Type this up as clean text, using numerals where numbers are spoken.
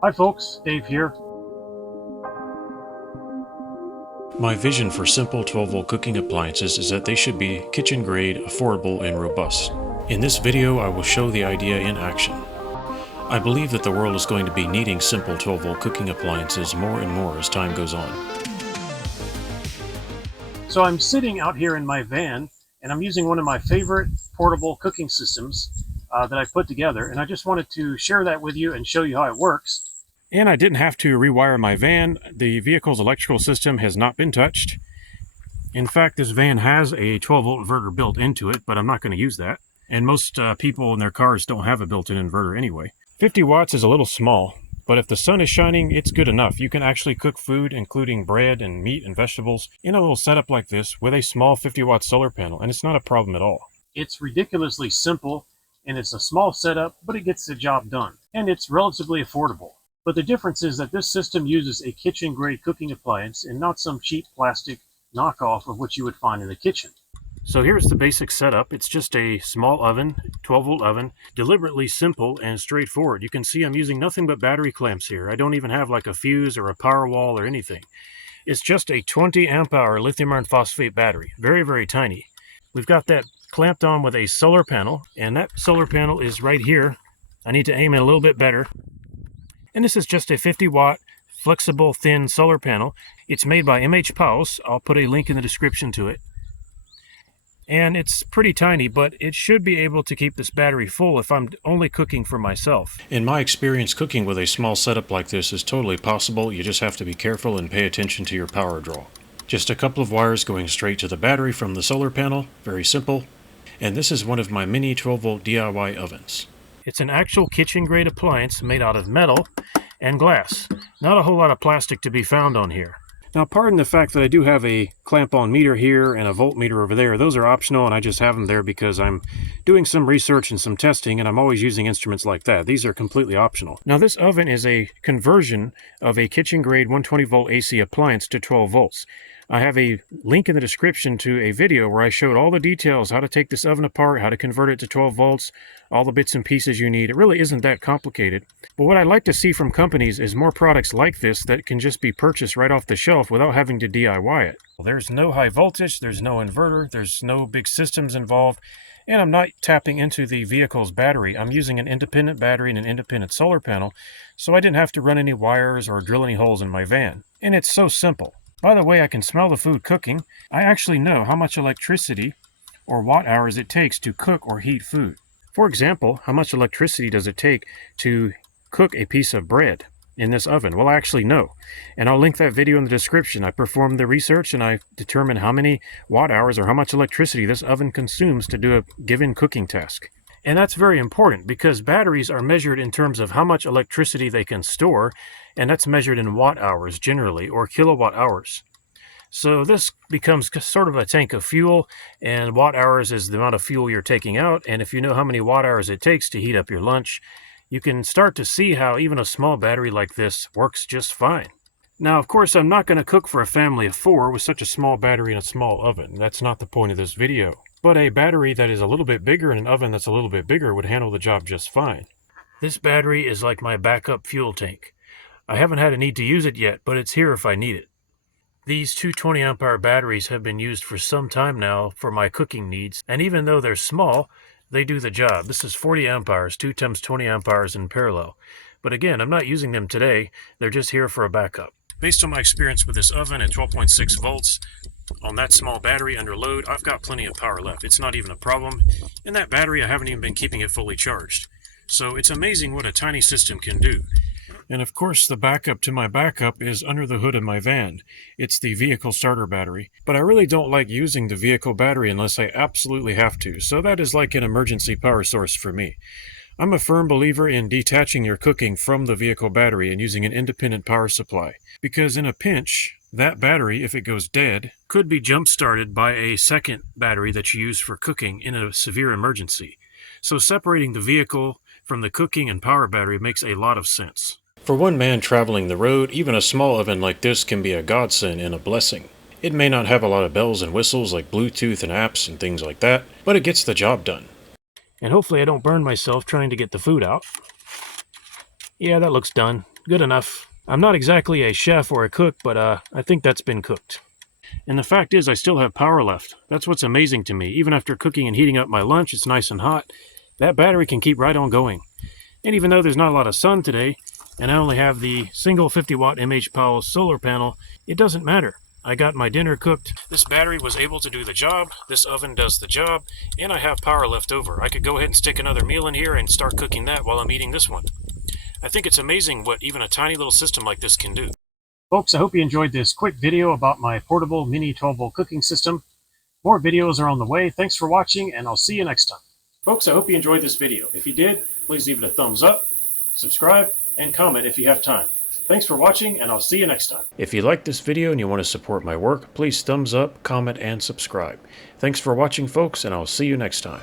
Hi folks, Dave here. My vision for simple 12-volt cooking appliances is that they should be kitchen grade, affordable, and robust. In this video, I will show the idea in action. I believe that the world is going to be needing simple 12-volt cooking appliances more and more as time goes on. So I'm sitting out here in my van and I'm using one of my favorite portable cooking systems that I put together, and I just wanted to share that with you and show you how it works. And I didn't have to rewire my van. The vehicle's electrical system has not been touched. In fact, this van has a 12-volt inverter built into it, but I'm not going to use that. And most people in their cars don't have a built-in inverter anyway. 50 watts is a little small, but if the sun is shining, it's good enough. You can actually cook food, including bread and meat and vegetables, in a little setup like this with a small 50-watt solar panel, and it's not a problem at all. It's ridiculously simple, and it's a small setup, but it gets the job done. And it's relatively affordable. But the difference is that this system uses a kitchen-grade cooking appliance and not some cheap plastic knockoff of what you would find in the kitchen. So here's the basic setup. It's just a small oven, 12-volt oven, deliberately simple and straightforward. You can see I'm using nothing but battery clamps here. I don't even have like a fuse or a power wall or anything. It's just a 20 amp hour lithium iron phosphate battery. Very, very tiny. We've got that clamped on with a solar panel, and that solar panel is right here. I need to aim it a little bit better. And this is just a 50-watt flexible thin solar panel. It's made by MHPOWOS. I'll put a link in the description to it. And it's pretty tiny, but it should be able to keep this battery full if I'm only cooking for myself. In my experience, cooking with a small setup like this is totally possible. You just have to be careful and pay attention to your power draw. Just a couple of wires going straight to the battery from the solar panel. Very simple. And this is one of my mini 12-volt DIY ovens. It's an actual kitchen-grade appliance made out of metal and glass. Not a whole lot of plastic to be found on here. Now, pardon the fact that I do have a clamp-on meter here and a voltmeter over there. Those are optional, and I just have them there because I'm doing some research and some testing, and I'm always using instruments like that. These are completely optional. Now, this oven is a conversion of a kitchen-grade 120-volt AC appliance to 12 volts. I have a link in the description to a video where I showed all the details, how to take this oven apart, how to convert it to 12 volts, all the bits and pieces you need. It really isn't that complicated. But what I'd like to see from companies is more products like this that can just be purchased right off the shelf without having to DIY it. There's no high voltage, there's no inverter, there's no big systems involved, and I'm not tapping into the vehicle's battery. I'm using an independent battery and an independent solar panel, so I didn't have to run any wires or drill any holes in my van. And it's so simple. By the way, I can smell the food cooking. I actually know how much electricity or watt hours it takes to cook or heat food. For example, how much electricity does it take to cook a piece of bread in this oven? Well, I actually know. And I'll link that video in the description. I performed the research and I determined how many watt hours or how much electricity this oven consumes to do a given cooking task. And that's very important because batteries are measured in terms of how much electricity they can store, and that's measured in watt hours generally, or kilowatt hours. So this becomes sort of a tank of fuel, and watt hours is the amount of fuel you're taking out, and if you know how many watt hours it takes to heat up your lunch, you can start to see how even a small battery like this works just fine. Now, of course, I'm not going to cook for a family of 4 with such a small battery and a small oven. That's not the point of this video. But a battery that is a little bit bigger and an oven that's a little bit bigger would handle the job just fine. This battery is like my backup fuel tank. I haven't had a need to use it yet, but it's here if I need it. These two 20 amp hour batteries have been used for some time now for my cooking needs, and even though they're small, they do the job. This is 40 amp hours, 2 times 20 amp hours in parallel. But again, I'm not using them today. They're just here for a backup. Based on my experience with this oven at 12.6 volts, on that small battery under load, I've got plenty of power left. It's not even a problem. In that battery, I haven't even been keeping it fully charged. So it's amazing what a tiny system can do. And of course, the backup to my backup is under the hood of my van. It's the vehicle starter battery. But I really don't like using the vehicle battery unless I absolutely have to. So that is like an emergency power source for me. I'm a firm believer in detaching your cooking from the vehicle battery and using an independent power supply. Because in a pinch, that battery, if it goes dead, could be jump-started by a second battery that you use for cooking in a severe emergency. So separating the vehicle from the cooking and power battery makes a lot of sense. For one man traveling the road, even a small oven like this can be a godsend and a blessing. It may not have a lot of bells and whistles like Bluetooth and apps and things like that, but it gets the job done. And hopefully I don't burn myself trying to get the food out. Yeah, that looks done. good enough. I'm not exactly a chef or a cook, but I think that's been cooked. And the fact is, I still have power left. That's what's amazing to me. Even after cooking and heating up my lunch, it's nice and hot. That battery can keep right on going. And even though there's not a lot of sun today, and I only have the single 50-watt MHPOWOS solar panel, it doesn't matter. I got my dinner cooked. This battery was able to do the job. This oven does the job. And I have power left over. I could go ahead and stick another meal in here and start cooking that while I'm eating this one. I think it's amazing what even a tiny little system like this can do. Folks, I hope you enjoyed this quick video about my portable mini 12-volt cooking system. More videos are on the way. Thanks for watching, and I'll see you next time. Folks, I hope you enjoyed this video. If you did, please leave it a thumbs up, subscribe, and comment if you have time. Thanks for watching, and I'll see you next time. If you like this video and you want to support my work, please thumbs up, comment, and subscribe. Thanks for watching, folks, and I'll see you next time.